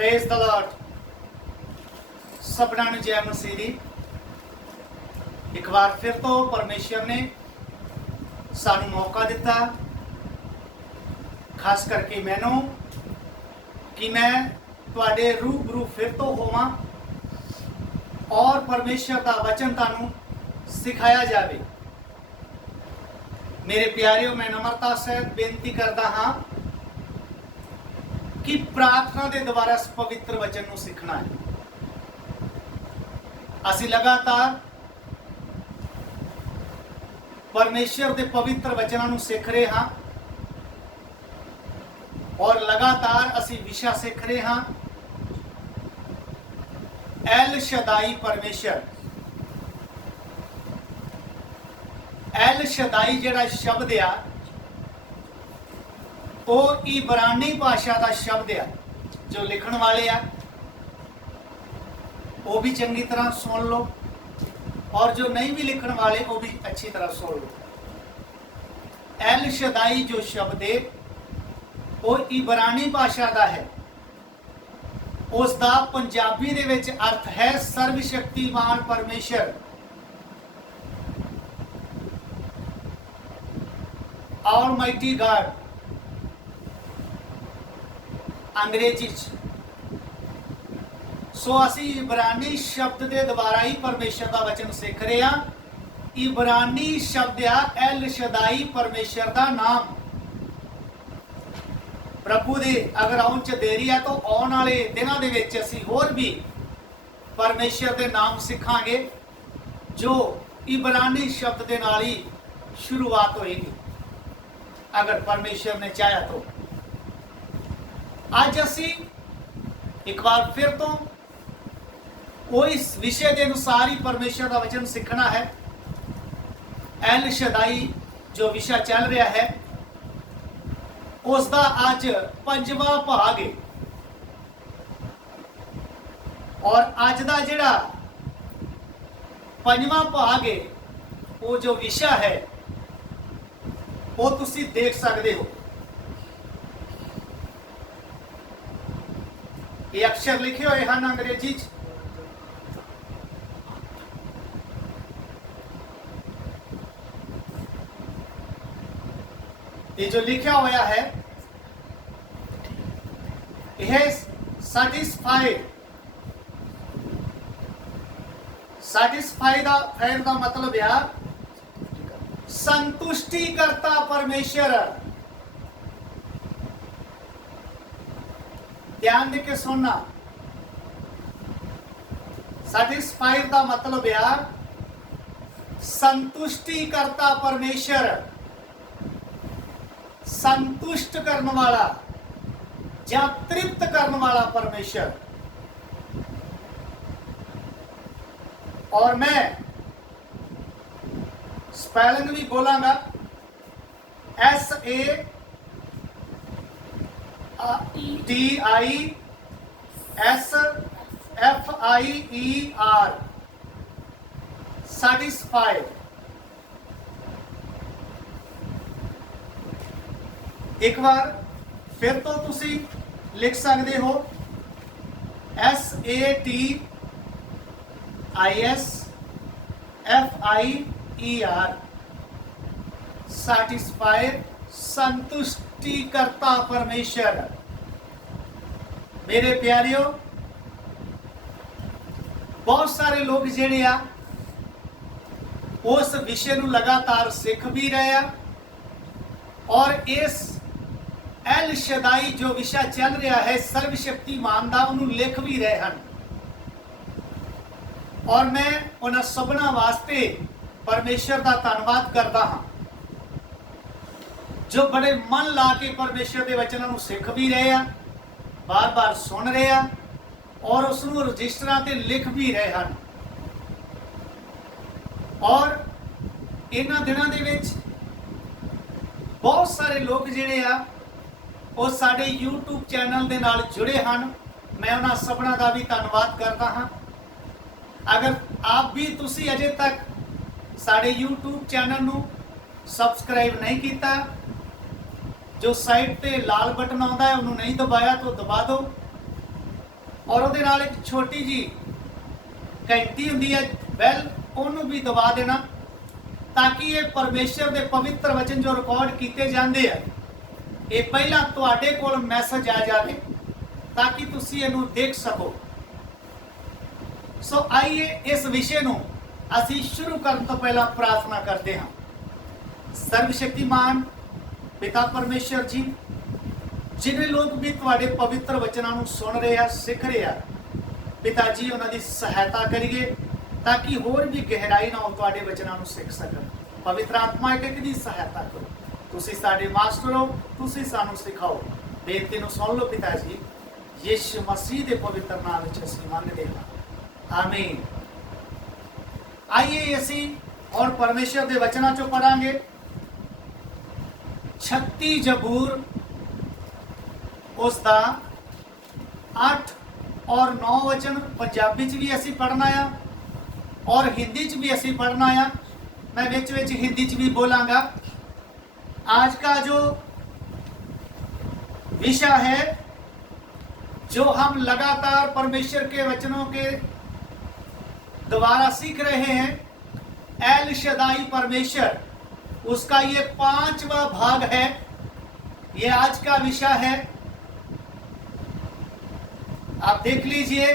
Praise the Lord. सबना नूं जय मसीह दी। एक बार फिर तो परमेश्वर ने सानू मौका दिता, खास करके मैनू, कि मैं तुहाडे रूबरू फिर तो होवां और परमेश्वर का वचन तुहानू सिखाया जाए। मेरे प्यारियों, मैं नम्रता सहित बेनती करता हाँ कि प्रार्थना के द्वारा इस पवित्र वचन को सीखना है। असी लगातार परमेश्वर के पवित्र वचनों को सीख रहे हाँ और लगातार असी विषय सीख रहे हाँ एल शदाई परमेश्वर। एल शदाई जिहड़ा शब्द आ वो इब्रानी भाषा का शब्द आ। जो लिखण वाले आ वो भी चंगी तरह सुन लो और जो नहीं भी लिखण वाले वो भी अच्छी तरह सुन लो। एल शदाई जो शब्द है वो इब्रानी भाषा का है। उसका पंजाबी दे विच अर्थ है सर्वशक्तिमान परमेश्वर। ऑलमाइटी गॉड अंग्रेजी। सो असी इब्रानी शब्द के द्वारा ही परमेश्वर का वचन सीख रहे हैं। इब्रानी शब्द आ एल शदाई परमेश्वर का नाम। प्रभु दे अगर आउण च देरी है तो आने वाले दिनों के विच असी होर भी परमेश्वर के नाम सीखांगे जो इब्रानी शब्द के नाल ही शुरुआत होएगी, अगर परमेश्वर ने चाहा तो। आज असी एक बार फिर तो वो इस विषय के अनुसार ही परमेश्वर का वचन सीखना है। एल शदाई जो विषय चल रहा है उसका अज 5वां भाग है और अज का जिहड़ा 5वां भाग है वो जो विषय है वो तुसी देख सकते हो। ये अक्षर लिखे हुए हैं अंग्रेजी। ये जो लिखा हुआ है यह सैटिस्फाइड। सैटिस्फाइड का मतलब है संतुष्टि करता परमेश्वर। ध्यान देके सुनना। सैटिस्फाइड का मतलब है संतुष्टि करता परमेश्वर, संतुष्ट करने वाला या तृप्त करने वाला परमेश्वर। और मैं स्पेलिंग भी बोलांगा SATISFIER सैटिस्फाइड। एक बार फिर तो तुसी लिख सकते हो SATISFIER सैटिस्फाइड, संतुष्टि करता परमेश्वर। मेरे प्यारियों, बहुत सारे लोग जिहड़े आ उस विषय नूं लगातार सीख भी रहे हैं और इस एल शदाई जो विषय चल रहा है सर्वशक्तिमान दा उन्होंने लिख भी रहे हैं। और मैं उन्हें सबना वास्ते परमेश्वर का धन्यवाद करता हाँ जो बड़े मन ला के परमेश्वर के वचनों को सीख भी रहे हैं, बार बार सुन रहे हैं और उसनों रजिस्टरां ते लिख भी रहे हैं। और इन्हां दिनां दे विच बहुत सारे लोग जिहड़े आ वो साडे यूट्यूब चैनल दे नाल जुड़े हैं। मैं उन्हां सबना का भी धन्यवाद करता हाँ। अगर आप भी तुसी अजे तक साडे यूट्यूब चैनल नूं सबसक्राइब नहीं किया, जो साइड पे लाल बटन आता है उन्होंने नहीं दबाया तो दबा दो ਔਰ ਉਹਦੇ ਨਾਲ ਇੱਕ ਛੋਟੀ ਜੀ ਘੰਟੀ ਹੁੰਦੀ ਹੈ ਬੈਲ, ਉਹਨੂੰ ਵੀ ਦਬਾ ਦੇਣਾ ਤਾਂ ਕਿ ਇਹ ਪਰਮੇਸ਼ਰ ਦੇ ਪਵਿੱਤਰ ਵਚਨ ਜੋ ਰਿਕਾਰਡ ਕੀਤੇ ਜਾਂਦੇ ਆ ਇਹ ਪਹਿਲਾਂ ਤੁਹਾਡੇ ਕੋਲ ਮੈਸੇਜ ਆ ਜਾਵੇ ਤਾਂ ਕਿ ਤੁਸੀਂ ਇਹਨੂੰ ਦੇਖ ਸਕੋ। ਸੋ ਆइए ਇਸ ਵਿਸ਼ੇ ਨੂੰ ਅਸੀਂ ਸ਼ੁਰੂ ਕਰਨ ਤੋਂ ਪਹਿਲਾਂ ਪ੍ਰਾਰਥਨਾ ਕਰਦੇ ਹਾਂ। ਸਰਵਸ਼ਕਤੀਮਾਨ ਪਿਤਾ ਪਰਮੇਸ਼ਰ ਜੀ, ਜਿਹੜੇ ਲੋਕ ਵੀ ਤੁਹਾਡੇ ਪਵਿੱਤਰ ਵਚਨਾਂ ਨੂੰ ਸੁਣ ਰਹੇ ਆ, ਸਿੱਖ ਰਹੇ ਆ, ਪਿਤਾ ਜੀ ਉਹਨਾਂ ਦੀ ਸਹਾਇਤਾ ਕਰੀਏ ਤਾਂ ਕਿ ਹੋਰ ਵੀ ਗਹਿਰਾਈ ਨਾਲ ਤੁਹਾਡੇ ਵਚਨਾਂ ਨੂੰ ਸਿੱਖ ਸਕਣ। ਪਵਿੱਤਰ ਆਤਮਾ ਇੱਕ ਦੀ ਸਹਾਇਤਾ ਕਰੋ। ਤੁਸੀਂ ਸਾਡੇ ਮਾਸਟਰ ਹੋ, ਤੁਸੀਂ ਸਾਨੂੰ ਸਿਖਾਓ। ਬੇਨਤੀ ਨੂੰ ਸੁਣ ਲਓ ਪਿਤਾ ਜੀ, ਯਿਸੂ ਮਸੀਹ ਦੇ ਪਵਿੱਤਰ ਨਾਮ ਵਿੱਚ ਅਸੀਂ ਮੰਗਦੇ ਹਾਂ, ਆਮੀਨ। ਆइए ਅਸੀਂ और परमेश्वर ਦੇ ਵਚਨਾਂ ਚੋਂ ਪੜਾਂਗੇ 36 ਜ਼ਬੂਰ ਉਸ ਦਾ 8 और 9 वचन पंजाबी च भी असी पढ़ना आ और हिंदी च भी असी पढ़ना आ। मैं विच विच हिंदी च भी बोलांगा। आज का जो विषय है, जो हम लगातार परमेश्वर के वचनों के द्वारा सीख रहे हैं, एल शदाई परमेश्वर, उसका ये 5वां भाग है। ये आज का विषय है। आप देख लीजिए,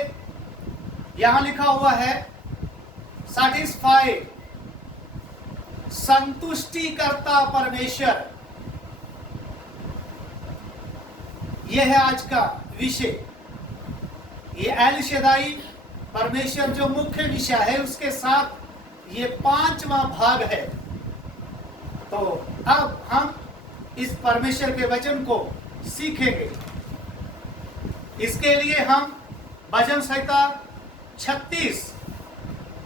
यहां लिखा हुआ है सैटिस्फाइड, संतुष्टि करता परमेश्वर। यह है आज का विषय। ये एल शदाई परमेश्वर जो मुख्य विषय है, उसके साथ ये 5वां भाग है। तो अब हम इस परमेश्वर के वचन को सीखेंगे। इसके लिए हम भजन संहिता 36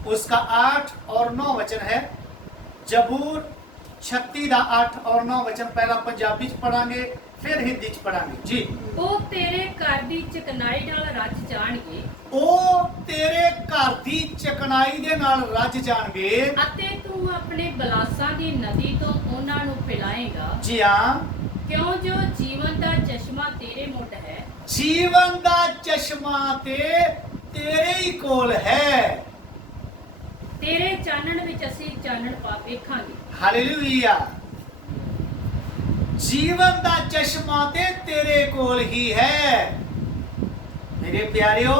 उसका 8 और 9 वचन है। जबूर 36 का 8 और 9 वचन पहला पंजाबी च पढ़ांगे, फिर हिंदी च पढ़ांगे जी। ਉਹ ਤੇਰੇ ਘਰ ਦੀ ਚਕਨਾਈ ਨਾਲ ਰੱਜ ਜਾਣਗੇ ਉਹ ਤੇਰੇ ਘਰ ਦੀ ਚਕਨਾਈ ਦੇ ਨਾਲ ਰੱਜ ਜਾਣਗੇ ਅਤੇ ਤੂੰ ਆਪਣੇ ਬਲਾਸਾਂ ਦੀ ਨਦੀ ਤੋਂ ਉਹਨਾਂ ਨੂੰ ਪਿਲਾਏਗਾ। ਜੀ ਹਾਂ, ਕਿਉਂ ਜੋ ਜੀਵਨ ਦਾ ਚਸ਼ਮਾ ਤੇਰੇ ਮੁੱਢ ਹੈ। ਜੀਵਨ ਦਾ ਚਸ਼ਮਾ ਤੇ ਤੇਰੇ ਹੀ ਕੋਲ ਹੈ। ਤੇਰੇ ਚਾਨਣ ਵਿੱਚ ਅਸੀਂ ਚਾਨਣ ਪਾ ਵੇਖਾਂਗੇ। ਹਾਲੇਲੂਇਆ। ਜੀਵਨ ਦਾ ਚਸ਼ਮਾ ਤੇ ਤੇਰੇ ਕੋਲ ਹੀ ਹੈ। ਮੇਰੇ ਪਿਆਰਿਓ,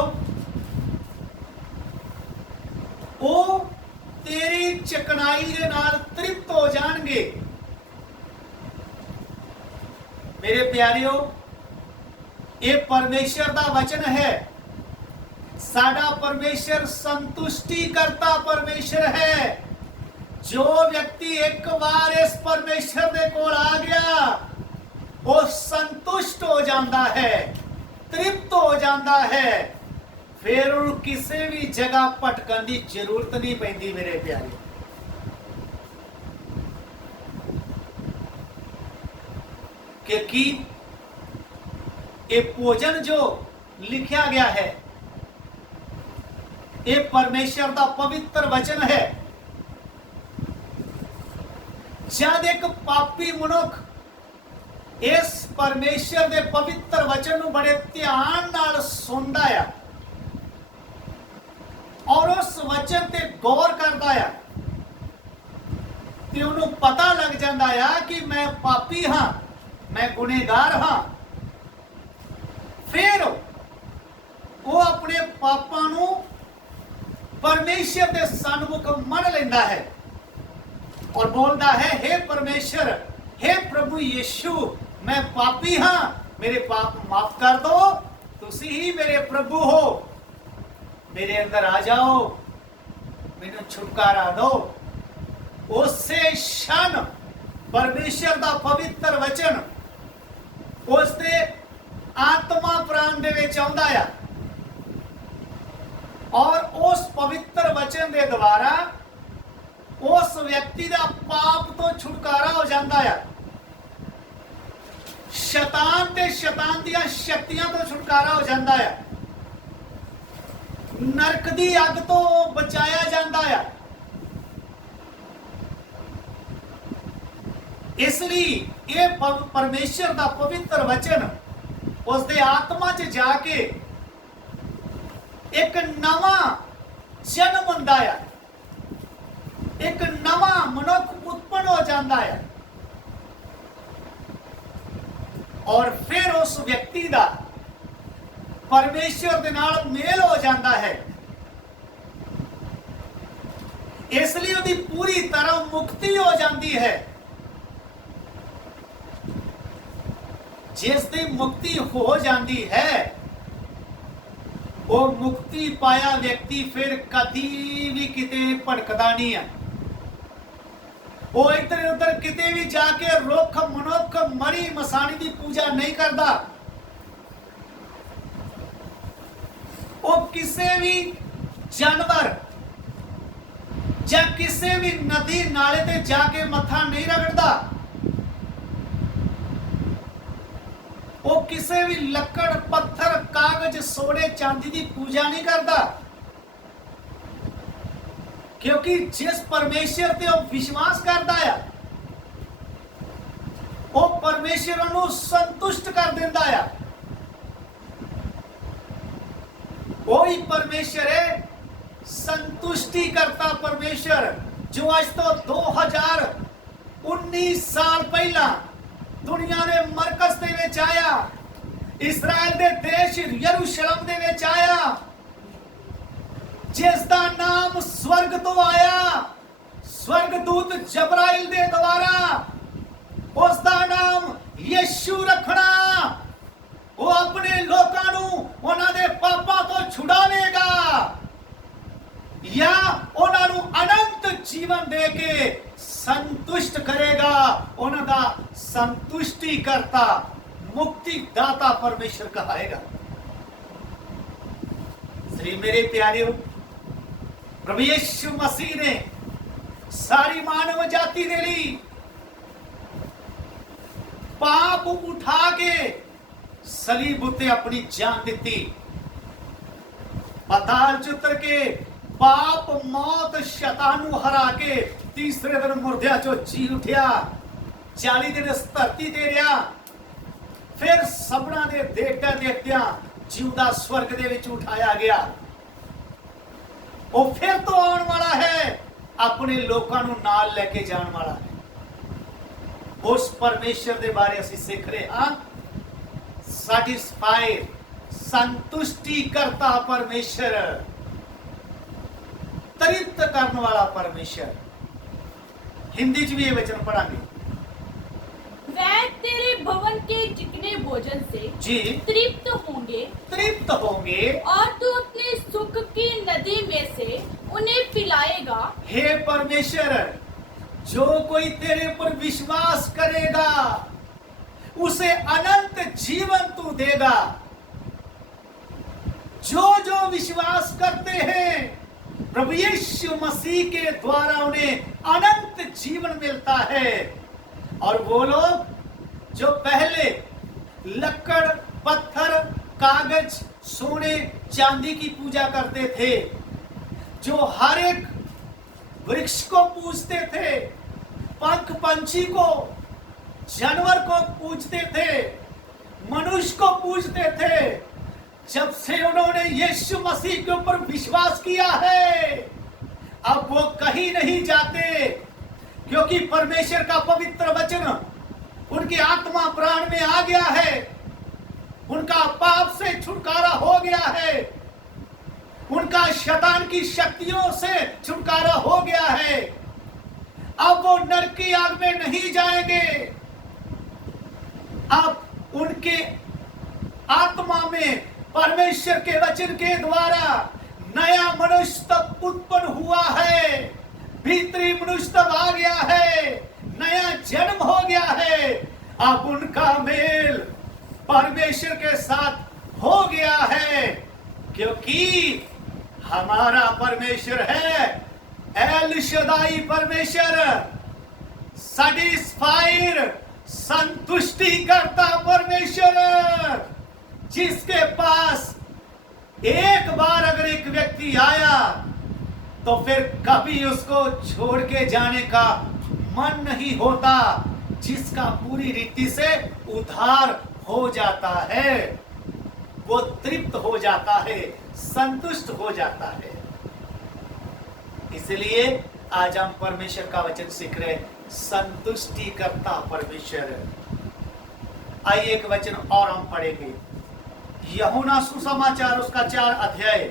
ਉਹ ਤੇਰੀ ਚਕਨਾਈ ਦੇ ਨਾਲ ਤ੍ਰਿਪਤ ਹੋ ਜਾਣਗੇ। मेरे प्यारियों, ये परमेश्वर का वचन है। साडा परमेश्वर संतुष्टि करता परमेश्वर है। जो व्यक्ति एक बार इस परमेश्वर दे कोल आ गया, वो संतुष्ट हो जाता है, तृप्त हो जाता है। फिर उन्हें किसी भी जगह भटकन की जरूरत नहीं पैंदी। मेरे प्यारे, क्योंकि ये भोजन जो लिखा गया है, ये परमेश्वर का पवित्र वचन है। जब एक पापी मनुख इस परमेश्वर के पवित्र वचन को बड़े ध्यान नाल सुनता है और उस वचन ते गौर करता है, तो उन्हें पता लग जाता है कि मैं पापी हाँ, मैं गुनेगार हाँ। फिर वो अपने पापां नूं परमेश्वर के सन्मुख मन लेंदा है और बोलता है, हे परमेश्वर, हे प्रभु यीशु, मैं पापी हाँ, मेरे पाप माफ कर दो। तुसी ही मेरे प्रभु हो, मेरे अंदर आ जाओ, मैनू छुटकारा दो। उससे क्षण परमेश्वर का पवित्र वचन उसके आत्मा प्राण दे विच आउंदा है और उस पवित्र वचन के द्वारा उस व्यक्ति का पाप तो छुटकारा हो जाता है। शैतान ते शैतान दी शक्तियां तो छुटकारा हो जाता है। नरक दी अग तो बचाया जाता है। इसलिए ये परमेश्वर का पवित्र वचन उसके आत्मा च जाके ਇੱਕ ਨਵਾਂ ਜਨਮ ਹੁੰਦਾ ਆ, ਇੱਕ ਨਵਾਂ ਮਨੁੱਖ ਉਤਪਨ ਹੋ ਜਾਂਦਾ ਹੈ ਔਰ ਫਿਰ ਉਸ ਵਿਅਕਤੀ ਦਾ ਪਰਮੇਸ਼ਰ ਦੇ ਨਾਲ ਮੇਲ ਹੋ ਜਾਂਦਾ ਹੈ। ਇਸ ਲਈ ਉਹਦੀ ਪੂਰੀ ਤਰ੍ਹਾਂ ਮੁਕਤੀ ਹੋ ਜਾਂਦੀ ਹੈ। ਜਿਸ ਦੀ ਮੁਕਤੀ ਹੋ ਜਾਂਦੀ ਹੈ, ਉਹ ਮੁਕਤੀ ਪਾਇਆ ਵਿਅਕਤੀ ਫਿਰ ਕਦੀ ਵੀ ਕਿਤੇ ਭਟਕਦਾ ਨਹੀਂ ਹੈ। ਉਹ ਇੱਧਰ ਉੱਧਰ ਕਿਤੇ ਵੀ ਜਾ ਕੇ ਰੁੱਖ ਮਨੁੱਖ ਮਰੀ ਮਸਾਣੀ ਦੀ ਪੂਜਾ ਨਹੀਂ ਕਰਦਾ। ਉਹ ਕਿਸੇ ਵੀ ਜਾਨਵਰ ਜਾਂ ਕਿਸੇ ਵੀ ਨਦੀ ਨਾਲੇ ਤੇ ਜਾ ਕੇ ਮੱਥਾ ਨਹੀਂ ਰਗੜਦਾ। ਉਹ ਕਿਸੇ ਵੀ ਲੱਕੜ ਪੱਥਰ ਕਾਗਜ਼ ਸੋਨੇ ਚਾਂਦੀ ਦੀ ਪੂਜਾ ਨਹੀਂ ਕਰਦਾ, ਕਿਉਂਕਿ ਜਿਸ ਪਰਮੇਸ਼ਰ ਤੇ ਉਹ ਵਿਸ਼ਵਾਸ ਕਰਦਾ ਆ, ਉਹ ਪਰਮੇਸ਼ਰ ਉਹਨੂੰ ਸੰਤੁਸ਼ਟ ਕਰ ਦਿੰਦਾ ਆ। ਉਹੀ ਪਰਮੇਸ਼ਰ ਹੈ संतुष्टि करता परमेश्वर, जो आज तो 2019 साल पहला दुनिया के मरकज दे विच आया, इस्राएल दे देश यरूशलेम दे विच आया, जिसदा नाम स्वर्ग तो आया, स्वर्गदूत जबराइल दे द्वारा उसदा नाम यीशु रखना। वो अपने लोकां नूं उन्हां दे पापां तो छुड़ावेगा या उन्होंने अनंत जीवन दे के संतुष्ट करेगा। उनका संतुष्टि करता मुक्ति दाता परमेश्वर कहाएगा। श्री मेरे प्यारे, प्रभु यीशु मसीह ने सारी मानव जाति के लिए पाप उठा के सलीब उत्ते अपनी जान दी। पाताल च उतर के पाप मौत शैतान नूं हरा के तीसरे दिन मुर्दिया चो जी उठिया, 40 दिन इस धरती ते रहा, फिर सबना दे देखदा देखदिया जिउदा स्वर्ग दे विच उठाया गया। वो फिर तो आने वाला है, अपने लोकां नूं नाल लेके जाने वाला है। उस परमेश्वर दे बारे असीं सीख रहे हां। सैटिस्फाइड, संतुष्टि करता परमेश्वर, तृप्त करने वाला परमेश्वर। हिंदी च भी ये वचन पढ़ांगे। वह तेरे भवन के चिकने भोजन से जी तृप्त होंगे, तृप्त होंगे, और तू अपने सुख की नदी में से उन्हें पिलाएगा। हे परमेश्वर, जो कोई तेरे पर विश्वास करेगा उसे अनंत जीवन तू देगा। जो विश्वास करते हैं प्रभु यीशु मसीह के द्वारा उन्हें अनंत जीवन मिलता है। और वो लोग जो पहले लकड़ पत्थर कागज सोने चांदी की पूजा करते थे, जो हर एक वृक्ष को पूजते थे, पंख पंछी को, जानवर को पूजते थे, मनुष्य को पूजते थे, जब से उन्होंने यीशु मसीह के ऊपर विश्वास किया है, अब वो कहीं नहीं जाते, क्योंकि परमेश्वर का पवित्र वचन उनकी आत्मा प्राण में आ गया है। उनका पाप से छुटकारा हो गया है, उनका शैतान की शक्तियों से छुटकारा हो गया है। अब वो नरक की आग में नहीं जाएंगे, अब उनके आत्मा में परमेश्वर के वचन के द्वारा नया मनुष्य तब उत्पन्न हुआ है, भीतरी मनुष्य तब आ गया है, नया जन्म हो गया है। अब उनका मेल परमेश्वर के साथ हो गया है, क्योंकि हमारा परमेश्वर है एल शदाई परमेश्वर, सैटिस्फाइड, संतुष्टि करता परमेश्वर, जिसके पास एक बार अगर एक व्यक्ति आया तो फिर कभी उसको छोड़ के जाने का मन नहीं होता, जिसका पूरी रीति से उद्धार हो जाता है। वो तृप्त हो जाता है, संतुष्ट हो जाता है। इसलिए आज हम परमेश्वर का वचन सीख रहे हैं, संतुष्टि करता परमेश्वर। आइए एक वचन और हम पढ़ेंगे, यूहन्ना सुसमाचार उसका 4 अध्याय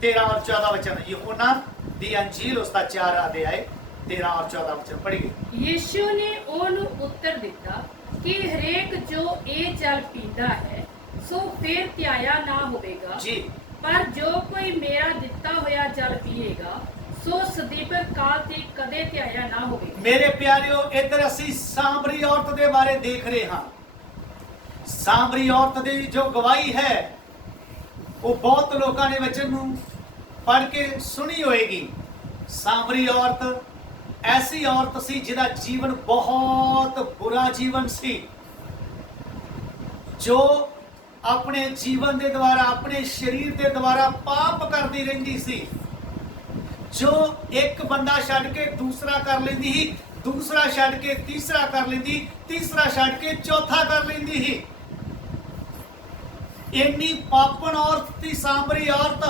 13 और 14 वचन। यूहन्ना दी अंजील उसका 4 अध्याय 13 और 14 वचन पढ़िए। ਯीशु ਨੇ ਉਹਨੂੰ ਉੱਤਰ ਦਿੱਤਾ ਕਿ ਹਰੇਕ ਜੋ ਇਹ ਜਲ ਪੀਂਦਾ ਹੈ ਸੋ ਫਿਰ ਧਿਆਇਆ ਨਾ ਹੋਵੇਗਾ जी ਪਰ ਜੋ ਕੋਈ ਮੇਰਾ ਦਿੱਤਾ ਹੋਇਆ ਜਲ ਪੀਏਗਾ ਸੋ ਸਦੀਵਕ ਕਾਲ ਤੇ ਕਦੇ ਧਿਆਇਆ ਨਾ ਹੋਵੇਗਾ। ਮੇਰੇ ਪਿਆਰਿਓ, ਇੱਧਰ ਅਸੀਂ ਸਾਮਰੀ ਔਰਤ ਦੇ ਬਾਰੇ ਦੇਖ ਰਹੇ ਹਾਂ। ਸਾਮਰੀ ਔਰਤ ਦੀ ਜੋ ਗਵਾਹੀ ਹੈ ਉਹ ਬਹੁਤ ਲੋਕਾਂ ਨੇ ਵਚਨ ਨੂੰ ਪੜ੍ਹ ਕੇ ਸੁਣੀ ਹੋਏਗੀ। ਸਾਮਰੀ ਔਰਤ ਐਸੀ ਔਰਤ ਸੀ ਜਿਹਦਾ ਜੀਵਨ ਬਹੁਤ ਬੁਰਾ ਜੀਵਨ ਸੀ, ਜੋ ਆਪਣੇ ਜੀਵਨ ਦੇ ਦੁਆਰਾ, ਆਪਣੇ ਸਰੀਰ ਦੇ ਦੁਆਰਾ ਪਾਪ ਕਰਦੀ ਰਹਿੰਦੀ ਸੀ, ਜੋ ਇੱਕ ਬੰਦਾ ਛੱਡ ਕੇ ਦੂਸਰਾ ਕਰ ਲੈਂਦੀ ਸੀ, ਦੂਸਰਾ ਛੱਡ ਕੇ ਤੀਸਰਾ ਕਰ ਲੈਂਦੀ, ਤੀਸਰਾ ਛੱਡ ਕੇ ਚੌਥਾ ਕਰ ਲੈਂਦੀ ਸੀ। ਇੰਨੀ ਪਾਪਣ ਔਰਤ ਸੀ ਸਾਮਰੀ ਔਰਤ।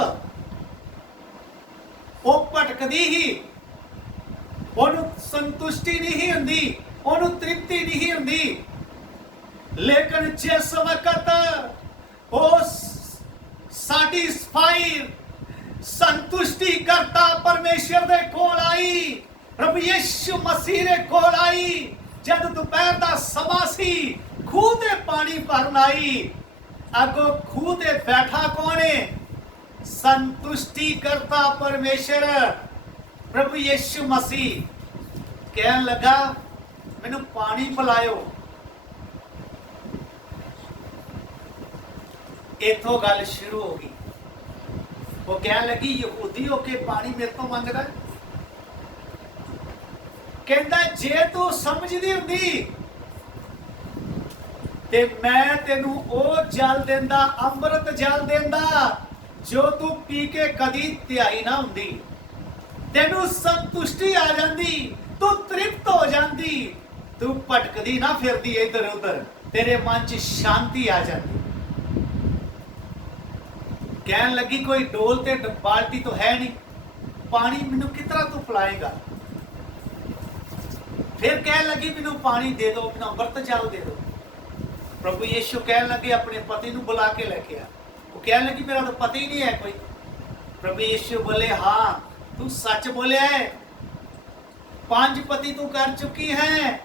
ਉਹ ਭਟਕਦੀ ਹੀ, ਉਹਨੂੰ ਸੰਤੁਸ਼ਟੀ ਨਹੀਂ ਹੁੰਦੀ, ਉਹਨੂੰ ਤ੍ਰਿਪਤੀ ਨਹੀਂ ਹੁੰਦੀ। ਲੇਕਿਨ ਜਿਸ ਵਕਤ ਉਹ ਸੈਟੀਸਫਾਈਡ ਸੰਤੁਸ਼ਟੀ ਕਰਤਾ ਪਰਮੇਸ਼ਰ ਦੇ ਕੋਲ ਆਈ, ਪ੍ਰਭੂ ਯਿਸੂ ਮਸੀਹ ਦੇ ਕੋਲ ਆਈ, ਜਦ ਦੁਪਹਿਰ ਦਾ ਸਮਾਂ ਸੀ, ਖੂਹ ਤੇ ਪਾਣੀ ਭਰਨ ਆਈ। ਅੱਗੋਂ ਖੂਹ ਤੇ ਬੈਠਾ ਕੌਣ ਹੈ? ਸੰਤੁਸ਼ਟੀ ਕਰਤਾ ਪਰਮੇਸ਼ਰ ਪ੍ਰਭੂ ਯਿਸੂ ਮਸੀਹ। ਕਹਿਣ ਲੱਗਾ, ਮੈਨੂੰ ਪਾਣੀ ਪਿਲਾਇਓ। ਇੱਥੋਂ ਗੱਲ ਸ਼ੁਰੂ ਹੋ ਗਈ। ਉਹ ਕਹਿਣ ਲੱਗੀ, ਯਹੂਦੀ ਹੋ ਕੇ ਪਾਣੀ ਮੇਰੇ ਤੋਂ ਮੰਗਦਾ? ਕਹਿੰਦਾ, ਜੇ ਤੂੰ ਸਮਝਦੀ ਹੁੰਦੀ ਤੇ ਮੈਂ ਤੈਨੂੰ ਉਹ ਜਲ ਦਿੰਦਾ, ਅੰਮ੍ਰਿਤ ਜਲ ਦਿੰਦਾ, ਜੋ ਤੂੰ ਪੀ ਕੇ ਕਦੀ ਧਿਆਈ ਨਾ ਹੁੰਦੀ। ਤੈਨੂੰ ਸੰਤੁਸ਼ਟੀ ਆ ਜਾਂਦੀ, ਤੂੰ ਤ੍ਰਿਪਤ ਹੋ ਜਾਂਦੀ, ਤੂੰ ਭਟਕਦੀ ਨਾ ਫਿਰਦੀ ਇੱਧਰ ਉੱਧਰ, ਤੇਰੇ ਮਨ 'ਚ ਸ਼ਾਂਤੀ ਆ ਜਾਂਦੀ। ਕਹਿਣ ਲੱਗੀ, ਕੋਈ ਡੋਲ ਤੇ ਬਾਲਟੀ ਤਾਂ ਹੈ ਨਹੀਂ, ਪਾਣੀ ਮੈਨੂੰ ਕਿਸ ਤਰ੍ਹਾਂ ਤੂੰ ਪਿਲਾਏਗਾ? ਫਿਰ ਕਹਿਣ ਲੱਗੀ, ਮੈਨੂੰ ਪਾਣੀ ਦੇ ਦਿਓ, ਆਪਣਾ ਅੰਮ੍ਰਿਤ ਜਲ ਦੇ ਦਿਓ। ਪ੍ਰਭੂ ਯਿਸੂ ਕਹਿਣ ਲੱਗੇ, ਆਪਣੇ ਪਤੀ ਨੂੰ ਬੁਲਾ ਕੇ ਲੈ ਕੇ ਆ। ਉਹ ਕਹਿਣ ਲੱਗੀ, ਮੇਰਾ ਤਾਂ ਪਤੀ ਨਹੀਂ ਹੈ ਕੋਈ। ਪ੍ਰਭੂ ਯਿਸੂ ਬੋਲੇ, ਹਾਂ ਤੂੰ ਸੱਚ ਬੋਲਿਆ ਹੈ, 5 ਪਤੀ ਤੂੰ ਕਰ ਚੁੱਕੀ ਹੈ,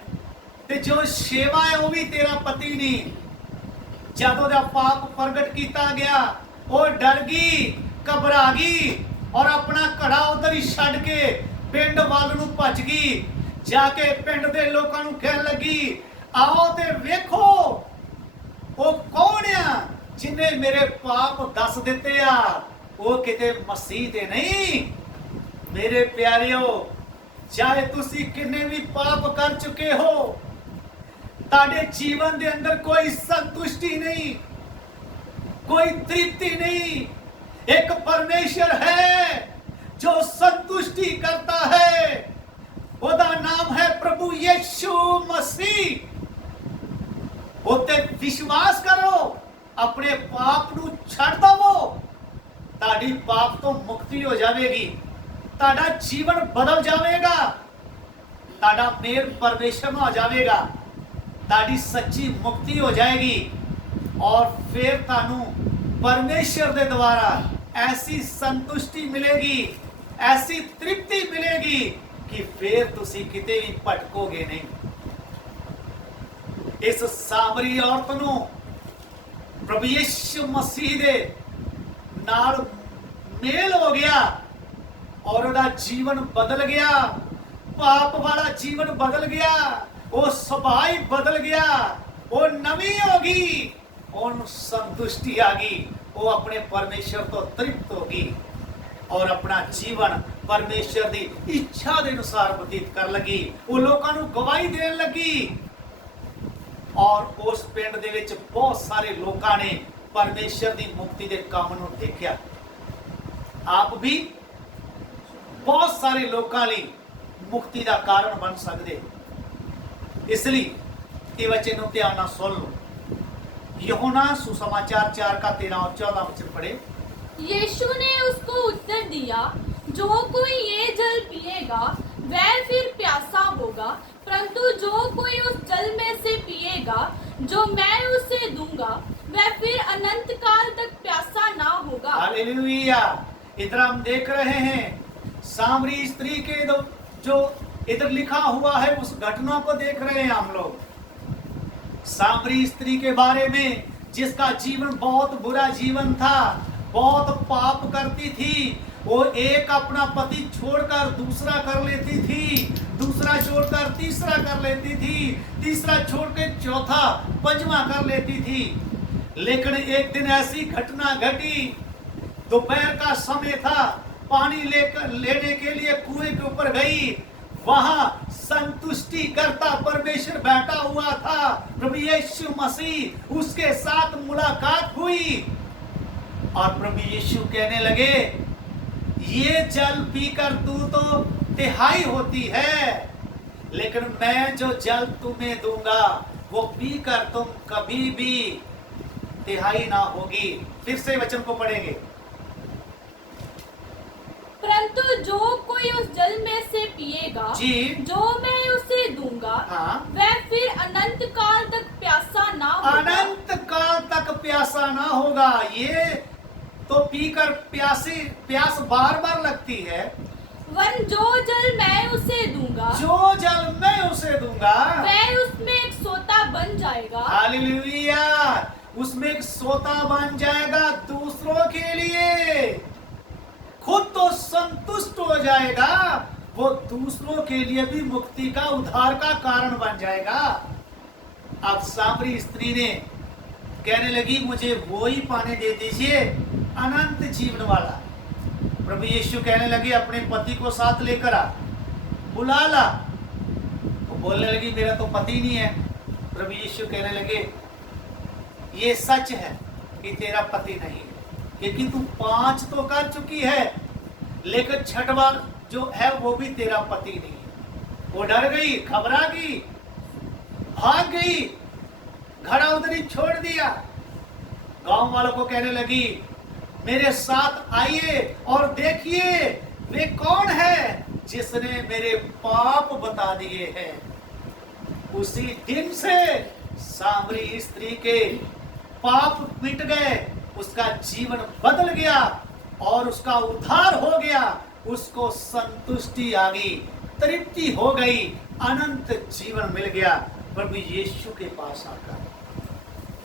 ਤੇ ਜੋ 6ਵਾਂ ਹੈ ਉਹ ਵੀ ਤੇਰਾ ਪਤੀ ਨਹੀਂ। ਜਦੋਂ ਦਾ ਪਾਪ ਪ੍ਰਗਟ ਕੀਤਾ ਗਿਆ, ਉਹ ਡਰ ਗਈ, ਘਬਰਾ ਗਈ, ਔਰ ਆਪਣਾ ਘੜਾ ਉਧਰ ਹੀ ਛੱਡ ਕੇ ਪਿੰਡ ਵੱਲ ਨੂੰ ਭੱਜ ਗਈ। ਜਾ ਕੇ ਪਿੰਡ ਦੇ ਲੋਕਾਂ ਨੂੰ ਕਹਿਣ ਲੱਗੀ, ਆਓ ਤੇ ਵੇਖੋ ਉਹ ਕੌਣ ਆ ਜਿਨੇ ਮੇਰੇ ਪਾਪ ਦੱਸ ਦਿੱਤੇ ਆ। ਉਹ ਕਿਤੇ ਮਸੀਹ ਤੇ ਨਹੀਂ। ਮੇਰੇ ਪਿਆਰਿਓ, ਚਾਹੇ ਤੁਸੀਂ ਕਿੰਨੇ ਵੀ ਪਾਪ ਕਰ ਚੁੱਕੇ ਹੋ, ਤੁਹਾਡੇ ਜੀਵਨ ਦੇ ਅੰਦਰ ਕੋਈ ਸੰਤੁਸ਼ਟੀ ਨਹੀਂ, ਕੋਈ ਤ੍ਰਿਪਤੀ ਨਹੀਂ। ਇੱਕ ਪਰਮੇਸ਼ਰ ਹੈ ਜੋ ਸੰਤੁਸ਼ਟੀ ਕਰਤਾ ਹੈ, ਉਹਦਾ ਨਾਮ ਹੈ ਪ੍ਰਭੂ ਯਿਸੂ ਮਸੀਹ। ਉਤੇ ਵਿਸ਼ਵਾਸ ਕਰੋ, ਆਪਣੇ ਪਾਪ ਨੂੰ ਛੱਡ ਦਵੋ, ਤੁਹਾਡੀ ਪਾਪ ਤੋਂ ਮੁਕਤੀ ਹੋ ਜਾਵੇਗੀ, ਤੁਹਾਡਾ ਜੀਵਨ ਬਦਲ ਜਾਵੇਗਾ, ਤੁਹਾਡਾ ਮੇਲ ਪਰਮੇਸ਼ਰ ਨਾਲ ਹੋ ਜਾਵੇਗਾ, ਤੁਹਾਡੀ ਸੱਚੀ ਮੁਕਤੀ ਹੋ ਜਾਏਗੀ। ਔਰ ਫਿਰ ਤੁਹਾਨੂੰ ਪਰਮੇਸ਼ਰ ਦੇ ਦੁਆਰਾ ਐਸੀ ਸੰਤੁਸ਼ਟੀ ਮਿਲੇਗੀ, ਐਸੀ ਤ੍ਰਿਪਤੀ ਮਿਲੇਗੀ ਕਿ ਫਿਰ ਤੁਸੀਂ ਕਿਤੇ ਵੀ ਭਟਕੋਗੇ ਨਹੀਂ। ਇਸ ਸਾਮਰੀ ਔਰਤ ਨੂੰ ਪ੍ਰਭੂ ਯਿਸੂ ਮਸੀਹ ਦੇ ਨਾਲ ਮੇਲ ਹੋ ਗਿਆ ਔਰ ਉਹਦਾ ਜੀਵਨ ਬਦਲ ਗਿਆ, ਪਾਪ ਵਾਲਾ ਜੀਵਨ ਬਦਲ ਗਿਆ, ਉਹ ਸੁਭਾਅ ਹੀ ਬਦਲ ਗਿਆ, ਉਹ ਨਵੀਂ ਹੋ ਗਈ, ਉਹਨੂੰ ਸੰਤੁਸ਼ਟੀ ਆ ਗਈ, ਉਹ ਆਪਣੇ ਪਰਮੇਸ਼ਰ ਤੋਂ ਤ੍ਰਿਪਤ ਹੋ ਗਈ ਔਰ ਆਪਣਾ ਜੀਵਨ ਪਰਮੇਸ਼ਰ ਦੀ ਇੱਛਾ ਦੇ ਅਨੁਸਾਰ ਬਤੀਤ ਕਰਨ ਲੱਗੀ। ਉਹ ਲੋਕਾਂ ਨੂੰ ਗਵਾਹੀ ਦੇਣ ਲੱਗੀ ਔਰ ਉਸ ਪਿੰਡ ਦੇ ਵਿੱਚ ਬਹੁਤ ਸਾਰੇ ਲੋਕਾਂ ਨੇ ਪਰਮੇਸ਼ਰ ਦੀ ਮੁਕਤੀ ਦੇ ਕੰਮ ਨੂੰ ਦੇਖਿਆ। ਆਪ ਵੀ ਬਹੁਤ ਸਾਰੇ ਲੋਕਾਂ ਲਈ ਮੁਕਤੀ ਦਾ ਕਾਰਨ ਬਣ ਸਕਦੇ। ਇਸ ਲਈ ਇਹ ਵਚਨ ਨੂੰ ਧਿਆਨ ਨਾਲ ਸੁਣ ਲਓ। यूहन्ना सुसमाचार 4 का 13 और 14 वचन पढ़े। यीशु ने उसको उत्तर दिया, जो कोई ये जल पिएगा वह फिर प्यासा होगा, परंतु जो कोई उस जल में से पिएगा जो मैं उसे दूंगा वह फिर अनंत काल तक प्यासा ना होगा। हालेलुया। इधर हम देख रहे हैं सामरी स्त्री के जो इधर लिखा हुआ है उस घटना को देख रहे हैं हम लोग। सामरी स्त्री के बारे में जिसका जीवन बहुत बुरा जीवन था, बहुत पाप करती थी। वो एक अपना पति छोड़कर दूसरा कर लेती थी, दूसरा छोड़कर तीसरा कर लेती थी, तीसरा छोड़कर चौथा पंजवा कर लेती थी। लेकिन एक दिन ऐसी घटना घटी, दोपहर का समय था, पानी लेने के लिए कुएं के ऊपर गई। वहां संतुष्टि करता परमेश्वर बैठा हुआ था, प्रभु यीशु मसीह, उसके साथ मुलाकात हुई और प्रभु यीशु कहने लगे, ये जल पीकर तू तो तिहाई होती है, लेकिन मैं जो जल तुम्हें दूंगा वो पीकर तुम कभी भी तिहाई ना होगी। फिर से वचन को पढ़ेंगे। परंतु जो कोई उस जल में से पिएगा जी, जो मैं उसे दूंगा हाँ, वह फिर अनंत काल तक प्यासा ना होगा। अनंत काल तक प्यासा ना होगा। ये तो पीकर प्यास बार बार लगती है। वन जो जल मैं उसे दूंगा, जो जल मैं उसे दूंगा वह उसमें एक सोता बन जाएगा। हालेलुया। उसमें एक सोता बन जाएगा दूसरों के लिए। खुद तो संतुष्ट हो जाएगा, वो दूसरों के लिए भी मुक्ति का, उद्धार का कारण बन जाएगा। अब सामरी स्त्री ने कहने लगी, मुझे वो ही पानी दे दीजिए अनंत जीवन वाला। प्रभु यीशु कहने लगे, अपने पति को साथ लेकर आ, बुला ला। वो बोलने लगी, मेरा तो पति नहीं है। प्रभु यीशु कहने लगे, ये सच है कि तेरा पति नहीं है, क्योंकि तू 5 तो कर चुकी है, लेकिन छठवां जो है वो भी तेरा पति नहीं है। वो डर गई, घबरा गई, भाग गई, घड़ा उधर ही छोड़ दिया। गांव वालों को कहने लगी, मेरे साथ आइए और देखिए वे कौन है जिसने मेरे पाप बता दिए हैं। उसी दिन से सामरी स्त्री के पाप मिट गए, उसका जीवन बदल गया और उसका उद्धार हो गया। उसको संतुष्टि आ गई, तृप्ति हो गई, अनंत जीवन मिल गया प्रभु यीशु के पास आकर।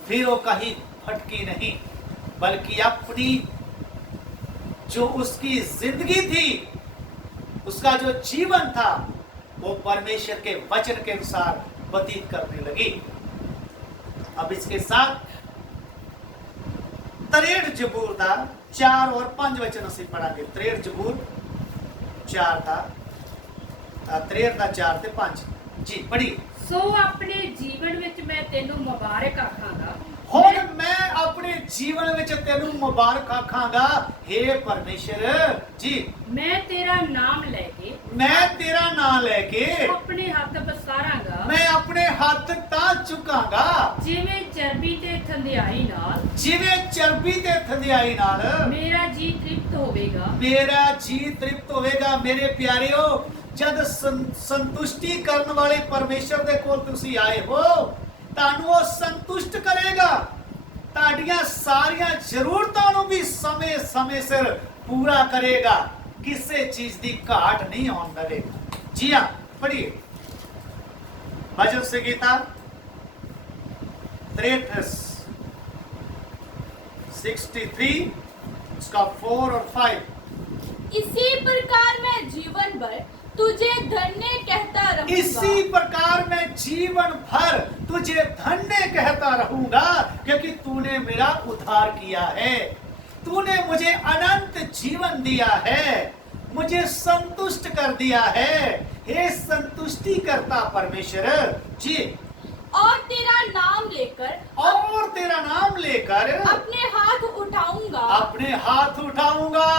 फिर वो कहीं भटकी नहीं, बल्कि अपनी जो उसकी जिंदगी थी, उसका जो जीवन था, वो परमेश्वर के वचन के अनुसार व्यतीत करने लगी। अब इसके साथ 63 जबूर था, 4 और 5 वचन से पढ़ांगे। 63 जबूर 4 था, 63 था 4 ते 5 जी पढ़ी। सो अपने जीवन विच मैं तेनू मुबारक आखांगा। ਹੁਣ मैं अपने जीवन ਵਿੱਚ ਤੈਨੂੰ ਮੁਬਾਰਕ ਆਖਾਂਗਾ। हे परमेश्वर जी, मैं तेरा नाम लेके मैं तेरा नाम लेके अपने हाथ पसारांगा। मैं अपने हੱਥ ਤਾਂ ਚੁਕਾਂਗਾ, जिवें चर्बी ते थंदियाई नाल ਜਿਵੇਂ ਚਰਬੀ ਤੇ ਥੰਧਿਆਈ ਨਾਲ मेरा जी तृप्त होवेगा। मेरा जी तृप्त होवेगा। मेरे प्यारेओ, जद संतुष्टि ਕਰਨ ਵਾਲੇ ਪਰਮੇਸ਼ਰ ਦੇ ਕੋਲ ਤੁਸੀਂ ਆਏ ਹੋ, ਤੁਹਾਨੂੰ ਉਹ ਸੰਤੁਸ਼ਟ ਕਰੇਗਾ। ਤੁਹਾਡੀਆਂ ਸਾਰੀਆਂ ਜ਼ਰੂਰਤਾਂ ਨੂੰ ਵੀ ਸਮੇਂ ਸਿਰ ਪੂਰਾ ਕਰੇਗਾ। ਕਿਸੇ ਚੀਜ਼ ਦੀ ਘਾਟ ਨਹੀਂ ਆਉਣ ਦੇਵੇਗਾ। जी हाँ, पढ़िए भजन संगीता 63 उसका 4 और 5। इसी प्रकार मैं जीवन भर तुझे धन्य कहता रहूंगा। इसी प्रकार मैं जीवन भर तुझे धन्य कहता रहूंगा, क्योंकि तूने मेरा उद्धार किया है, तूने मुझे अनंत जीवन दिया है, मुझे संतुष्ट कर दिया है। हे संतुष्टि करता परमेश्वर जी, और तेरा नाम लेकर अपने हाथ उठाऊंगा,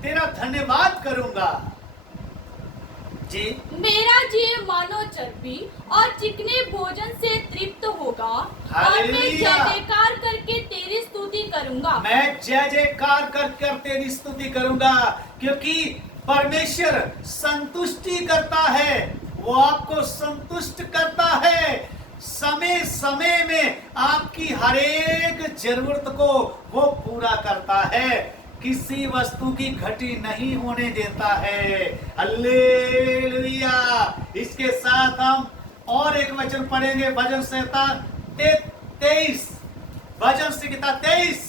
तेरा धन्यवाद करूंगा। जी मेरा जीव मानो चर्बी और चिकने भोजन से तृप्त होगा और मैं हालेलुया। जय जयकार करके तेरी स्तुति करूंगा। मैं जय जयकार कर कर तेरी स्तुति करूंगा, क्योंकि परमेश्वर संतुष्टि करता है, वो आपको संतुष्ट करता है। समय समय में आपकी हर एक जरूरत को वो पूरा करता है, किसी वस्तु की घटी नहीं होने देता है। हालेलुया। इसके साथ हम और एक वचन पढ़ेंगे, भजन संहिता 23, भजन संहिता 23,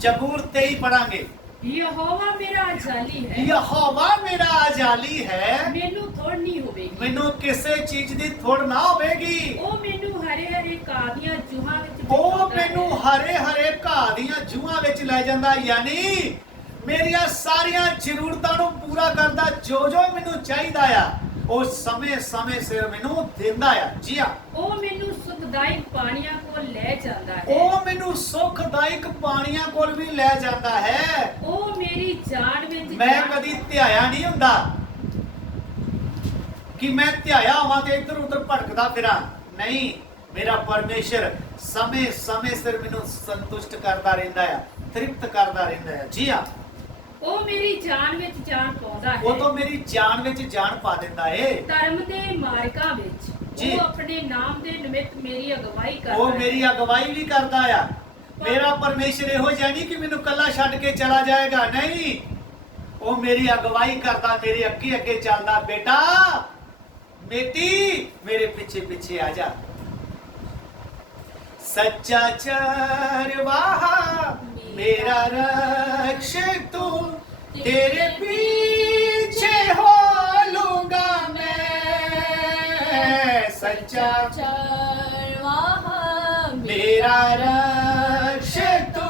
जबूर 23 पढ़ांगे। यहोवा मेरा जाली है, यहोवा मेरा जाली है, मैनू थोड़ नहीं होवेगी। ਮੈਨੂੰ ਕਿਸੇ ਚੀਜ਼ ਦੀ ਥੋੜ ਨਾ ਹੋਵੇਗੀ। ਉਹ ਮੈਨੂੰ ਹਰੇ ਹਰੇ ਘਾਹ ਦੀਆਂ ਜੂਹਾਂ ਵਿੱਚ ਉਹ ਬਿਠਾਉਂਦਾ ਮੈਨੂੰ ਹੈ। ਹਰੇ ਹਰੇ ਘਾਹ ਦੀਆਂ ਜੂਹਾਂ ਵਿੱਚ ਲੈ ਜਾਂਦਾ, ਯਾਨੀ ਮੇਰੀਆਂ ਸਾਰੀਆਂ ਜ਼ਰੂਰਤਾਂ ਨੂੰ ਪੂਰਾ ਕਰਦਾ। ਜੋ ਜੋ ਮੈਨੂੰ ਚਾਹੀਦਾ ਆ ਉਹ ਸਮੇਂ ਸਮੇਂ ਸਿਰ ਮੈਨੂੰ ਦਿੰਦਾ ਆ। ਜੀ ਹਾਂ, ਉਹ ਮੈਨੂੰ ਸੁਖਦਾਇਕ ਪਾਣੀਆਂ ਕੋਲ ਲੈ ਜਾਂਦਾ ਹੈ। ਉਹ ਮੈਨੂੰ ਸੁਖਦਾਇਕ ਪਾਣੀਆਂ ਕੋਲ ਵੀ ਲੈ ਜਾਂਦਾ ਹੈ। ਉਹ ਮੇਰੀ ਜਾਨ ਵਿੱਚ ਮੈਂ ਕਦੀ ਧਿਆਇਆ ਨਹੀਂ ਹੁੰਦਾ ਕਿ ਮੈਂ ਧਿਆਇਆ ਹੋਵਾਂ ਤੇ ਇੱਧਰ ਉੱਧਰ ਭਟਕਦਾ ਫਿਰਾਂ। ਨਹੀਂ, ਮੇਰਾ ਪਰਮੇਸ਼ਰ ਸਮੇਂ ਸਮੇਂ ਸਿਰ ਮੈਨੂੰ ਸੰਤੁਸ਼ਟ ਕਰਦਾ ਰਹਿੰਦਾ ਆ, ਤ੍ਰਿਪਤ ਕਰਦਾ ਰਹਿੰਦਾ ਆ। ਜੀ ਹਾਂ, ਉਹ ਮੇਰੀ ਜਾਨ ਵਿੱਚ ਜਾਨ ਪਾਉਂਦਾ ਉਹ ਤਾਂ ਹੈ। ਮੇਰੀ ਜਾਨ ਵਿੱਚ ਜਾਨ ਪਾ ਦਿੰਦਾ ਏ। ਧਰਮ ਦੇ ਮਾਰਗਾਂ ਵਿੱਚ ਜੀ। ਉਹ ਆਪਣੇ ਨਾਮ ਦੇ ਨਿਮਿਤ ਮੇਰੀ ਅਗਵਾਈ ਕਰਦਾ ਉਹ ਹੈ। ਮੇਰੀ ਅਗਵਾਈ ਵੀ ਕਰਦਾ ਆ। ਮੇਰਾ ਪਰਮੇਸ਼ਰ ਇਹੋ ਜਿਹਾ ਨਹੀਂ ਕਿ ਮੈਨੂੰ ਕੱਲਾ ਛੱਡ ਕੇ ਚਲਾ ਜਾਏਗਾ। ਨਹੀਂ, ਉਹ ਮੇਰੀ ਅਗਵਾਈ ਕਰਦਾ, ਮੇਰੇ ਅੱਗੇ ਅੱਗੇ ਚੱਲਦਾ। ਬੇਟਾ बेटी मेरे पीछे पीछे आ जा। सच्चा चरवाहा मेरा रक्षक तू, तेरे पीछे हो लूंगा मैं। सच्चा चरवाहा मेरा रक्षक तू,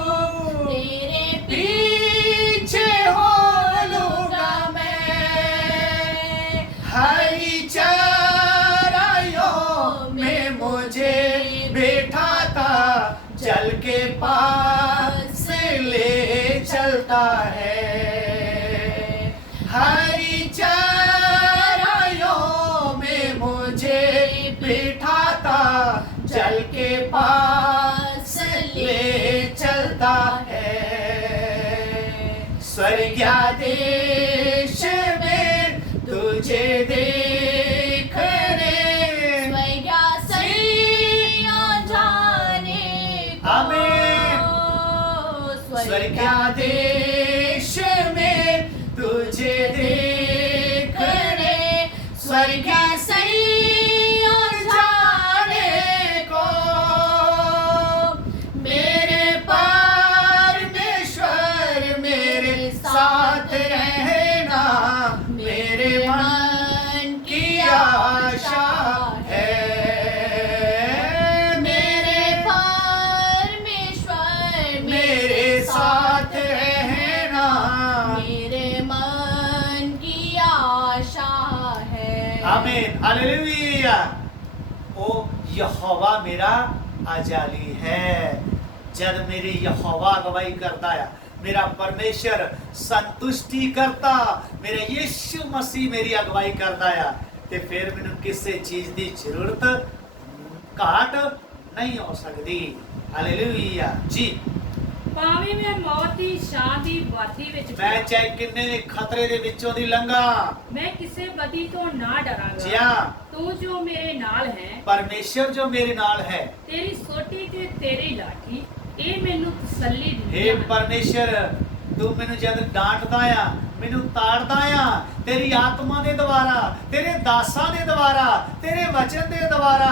तेरे पीछे हो लूंगा मैं। हरी में मुझे बैठाता, जल के पास ले चलता है। हरी चराइयों में मुझे बैठाता, जल के पास ले चलता है। स्वर्गीय देश में तुझे देखने, स्वर्गीय देश में तुझे देखने, स्वर्गीय सैया जाने को। मेरे परमेश्वर मेरे साथ रहना, मेरे मन की आशा है। साथ रहना मेरे मन की आशा है। आमीन, हालेलुया। ओ यहोवा मेरा अजाली है। जब मेरी यहोवा अगवाई करता है, मेरा परमेश्वर संतुष्टि करता, मेरा यीशु मसीह मेरी अगवाई करता है, ते फिर मैनू किसी चीज की जरूरत घाट नहीं हो सकती। हालेलुया जी। ਭਾਵੇਂ ਮੈਂ ਮੌਤ ਦੀ ਛਾਂ ਦੀ ਵਾਦੀ ਵਿੱਚ मैं चाहे किन्ने भी खतरे दे विचों दी लंघा, ਮੈਂ ਕਿਸੇ ਬਦੀ ਤੋਂ ਨਾ जी ਡਰਾਂਗਾ। हाँ, ਤੂੰ ਜੋ ਮੇਰੇ ਨਾਲ ਹੈ, परमेश्वर जो मेरे नाल है। ਤੇਰੀ ਸੋਟੀ ਤੇ ਤੇਰੀ ਲਾਠੀ ਇਹ ਮੈਨੂੰ ਤਸੱਲੀ हे ਦਿੰਦੀ ਹੈ। परमेश्वर, तू मैनू जद डांटदा आ, मैनू ताड़दा आ, तेरी आत्मा दे द्वारा, तेरे दासां दे द्वारा, तेरे वचन दे द्वारा,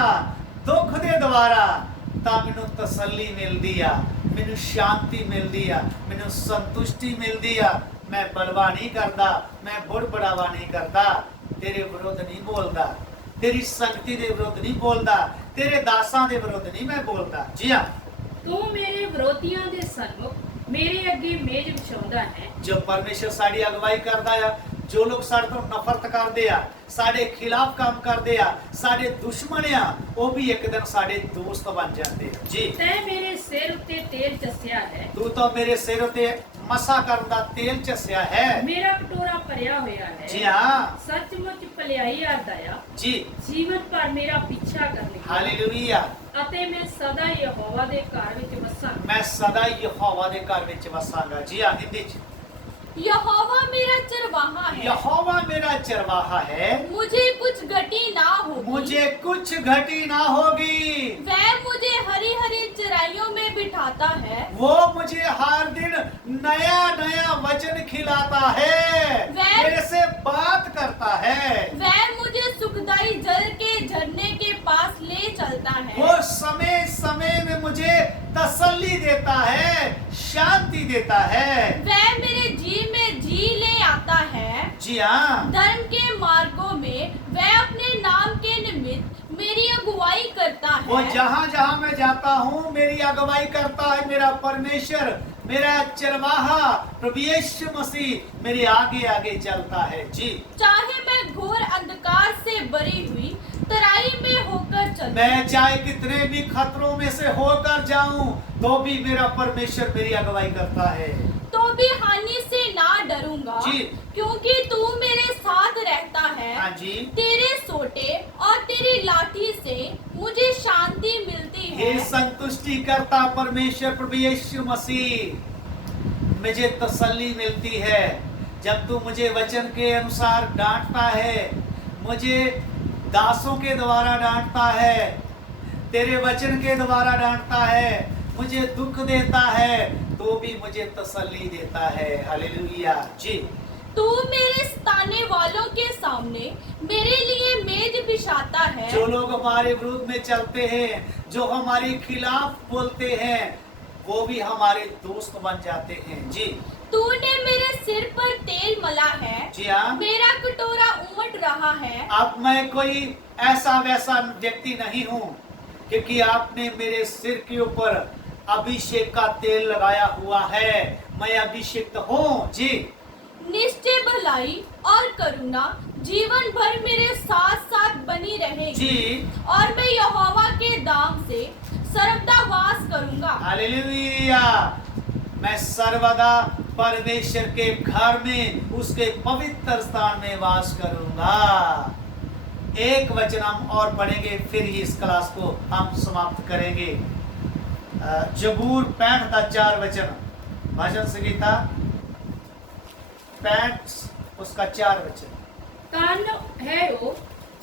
दुख दे द्वारा, तां मैनू तसल्ली मिलदी आ, मैनू शांति मिलदी आ, मैनू संतुष्टि मिलदी आ। मैं बलवा नहीं करदा, मैं बुढ़ बढ़ावा नहीं करदा, तेरे विरुद्ध नहीं बोलदा, तेरी संगति दे विरुद्ध नहीं बोलदा, तेरे दासां दे विरुद्ध नहीं मैं बोलदा। जी हाँ, ਤੂੰ ਮੇਰੇ ਵਿਰੋਧੀਆਂ ਦੇ ਸਨਮੁਖ ਮੇਰੇ ਅੱਗੇ ਮੇਜ਼ ਵਿਛਾਉਂਦਾ ਹੈ। जो परमेश्वर साड़ी अगवाई करता है, जो लोग साढ़े तो नफरत करते आ, साढ़े खिलाफ काम करते आ, साढ़े दुश्मन आ, वो भी एक दिन साढ़े दोस्त बन जाते हैं। जी, ਤੈਂ ਮੇਰੇ ਸਿਰ ਉੱਤੇ ਤੇਲ ਚੱਸਿਆ ਹੈ। तू तो मेरे सिर ते ਮਸਾ ਕਰਨ ਦਾ ਤੇਲ ਚਸਿਆ ਹੈ। ਮੇਰਾ ਕਟੋਰਾ ਭਰਿਆ ਹੋਇਆ ਹੈ। ਜੀ ਹਾਂ ਸੱਚਮੁੱਚ ਭਲਾਈ ਔਰ ਦਇਆ ਜੀ ਜੀਵਨ ਭਰ ਮੇਰਾ ਪਿੱਛਾ ਕਰਨਗੇ ਹਾਲੇਲੂਇਆ। ਅਤੇ ਮੈਂ ਸਦਾ ਯਹੋਵਾ ਦੇ ਘਰ ਵਿੱਚ ਵਸਾਂਗਾ। ਮੈਂ ਸਦਾ ਯਹੋਵਾ ਦੇ ਘਰ ਵਿੱਚ ਵਸਾਂਗਾ। ਜੀ ਹਾਂ ਹਿੰਦੀ ਚ यहोवा मेरा चरवाहा है, यहोवा मेरा चरवाहा है, मुझे कुछ घटी ना होगी। मुझे कुछ घटी ना होगी। वह मुझे हरी हरी चराइयों में बिठाता है, वो मुझे हर दिन नया नया वचन खिलाता है, वह- मेरे से बात करता है। वह मुझे सुखदाई जल के झरने के पास ले चलता है। वो समय समय में मुझे तसल्ली देता है, शांति देता है। वह मेरे जी में जी ले आता है। जी हाँ धर्म के मार्गों में वह अपने नाम के निमित्त मेरी अगुवाई करता वो है। जहाँ जहाँ मैं जाता हूँ मेरी अगुवाई करता है। मेरा परमेश्वर, मेरा चरवाहा प्रभु यीशु मसीह मेरे आगे आगे चलता है। जी चाहे मैं घोर अंधकार से भरी हुई तराई में होकर चलूं, मैं चाहे कितने भी खतरों में से होकर जाऊं तो भी मेरा परमेश्वर मेरी अगुवाई करता है। तो भी हानि से ना डरूंगा, जी। क्योंकि तू मेरे साथ रहता है। हाँ जी तेरे सोटे और तेरी लाठी से मुझे शांति मिलती हे है। संतुष्टि करता परमेश्वर प्रभु यीशु मसीह मुझे तसल्ली मिलती है जब तू मुझे वचन के अनुसार डांटता है, मुझे दासों के द्वारा डांटता है, तेरे वचन के द्वारा डांटता है, मुझे दुख देता है तो भी मुझे तसल्ली देता है। हालेलुया। जी तू मेरे सताने वालों के सामने मेरे लिए मेज बिछाता है। जो लोग हमारे विरुद्ध में चलते हैं, जो हमारे खिलाफ बोलते हैं, वो भी हमारे दोस्त बन जाते हैं। जी तूने मेरे सिर पर तेल मला है, जी हाँ मेरा कटोरा उमड़ रहा है। अब मैं कोई ऐसा वैसा व्यक्ति नहीं हूँ, क्योंकि आपने मेरे सिर के ऊपर अभिषेक का तेल लगाया हुआ है। मैं अभिषेक्त हूँ। जी निश्चय भलाई और करुणा जीवन भर मेरे साथ साथ बनी रहेगी। जी और मैं यहोवा के दाम से सर्वदा वास करूंगा। हालेलुया। मैं सर्वदा परमेश्वर के घर में उसके पवित्र स्थान में वास करूंगा। एक वचन हम और पढ़ेंगे, फिर ही इस क्लास को हम समाप्त करेंगे। जबूर 65 का 4 वचन, भजन संगीता 65 उसका 4 वचन। ਤਨ ਹੈ ਉਹ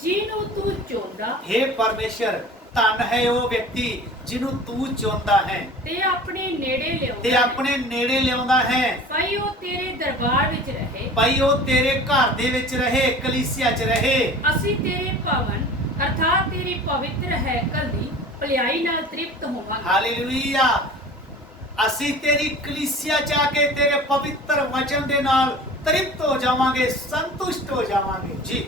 ਜਿਹਨੂੰ ਤੂੰ ਚਾਹੁੰਦਾ हे परमेश्वर, ਧਨ ਹੈ ਉਹ ਵਿਅਕਤੀ ਜਿਹਨੂੰ ਤੂੰ ਚਾਹੁੰਦਾ ਹੈ ਤੇ ਆਪਣੇ ਨੇੜੇ ਤੇ ਲਿਆਉਂਦਾ ਆਪਣੇ ਨੇੜੇ ਲਿਆਉਂਦਾ ਹੈ। ਭਾਈ ਉਹ ਤੇਰੇ ਦਰਬਾਰ ਵਿੱਚ ਰਹੇ। ਭਾਈ ਉਹ ਤੇਰੇ ਘਰ ਦੇ ਵਿੱਚ ਰਹੇ, ਕਲੀਸਿਆ 'ਚ ਰਹੇ। ਅਸੀਂ ਤੇਰੇ ਭਵਨ ਅਰਥਾਤ ਤੇਰੀ ਪਵਿੱਤਰ ਹੈਕਲ ਦੀ ਭਲਾਈ ਨਾਲ ਤ੍ਰਿਪਤ ਹੋਵਾਂਗੇ। ਹਾਲੇਲੂਇਆ। ਅਸੀਂ ਤੇਰੀ ਕਲੀਸਿਆ 'ਚ ਆ ਕੇ ਤੇਰੇ ਪਵਿੱਤਰ ਵਚਨ ਦੇ ਨਾਲ ਤ੍ਰਿਪਤ ਹੋ ਜਾਵਾਂਗੇ, ਸੰਤੁਸ਼ਟ ਹੋ ਜਾਵਾਂਗੇ। ਜੀ